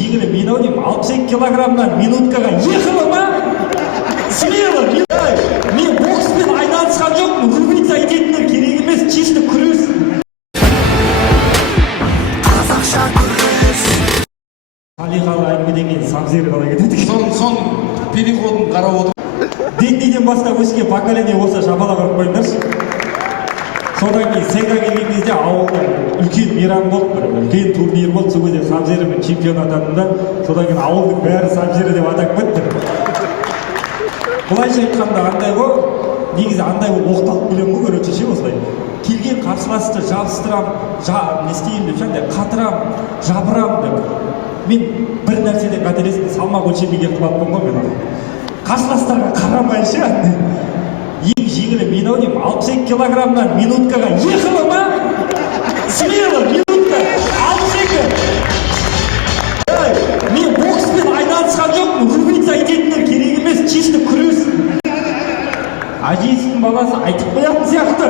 жеңіл мен ау деймін 62 килограммнан минуткаға ехала ма? Смело, мен бокспен айналысқан жоқпын, рубрица ететіндер керек емес, чисто күрес. Қазақша күрес. Салиқалы әңгімеден кейін Самзері қалай кетеді? Сон переходын қарап отыр. Деңгейден бастап өскен поколение болса шапалақ ұрып қойыңдаршы. Содан кейін Сенға келген кезде ауылда үлкен мейрам болды, бір үлкен турнир болды. Сол кезде Самзерімен чемпион атандым да, содан кейін ауылдың бәрі Самзері деп атап кетті. Былайша айтқанда андай ғой, негізі андай болып оқталып келем ғой, короче ше осылай. Келген қарсыласты жабыстырам, не істеймін деп жаңағыдай қатырам, жабырам деп. Мен бір нәрседен қателестім, салмақ өлшемеге қылаппын ғой мен. Қарсыластарға қарамай ше. Ең жеңілі мен ау деймін 62 килограммнан минуткаға ехала ма? Смело, минутка 62. Мен бокспен айналысқан жоқпын, рубрица ететіндер керек емес, чисто күрес. Әжесінің баласы айтып қоятын сияқты.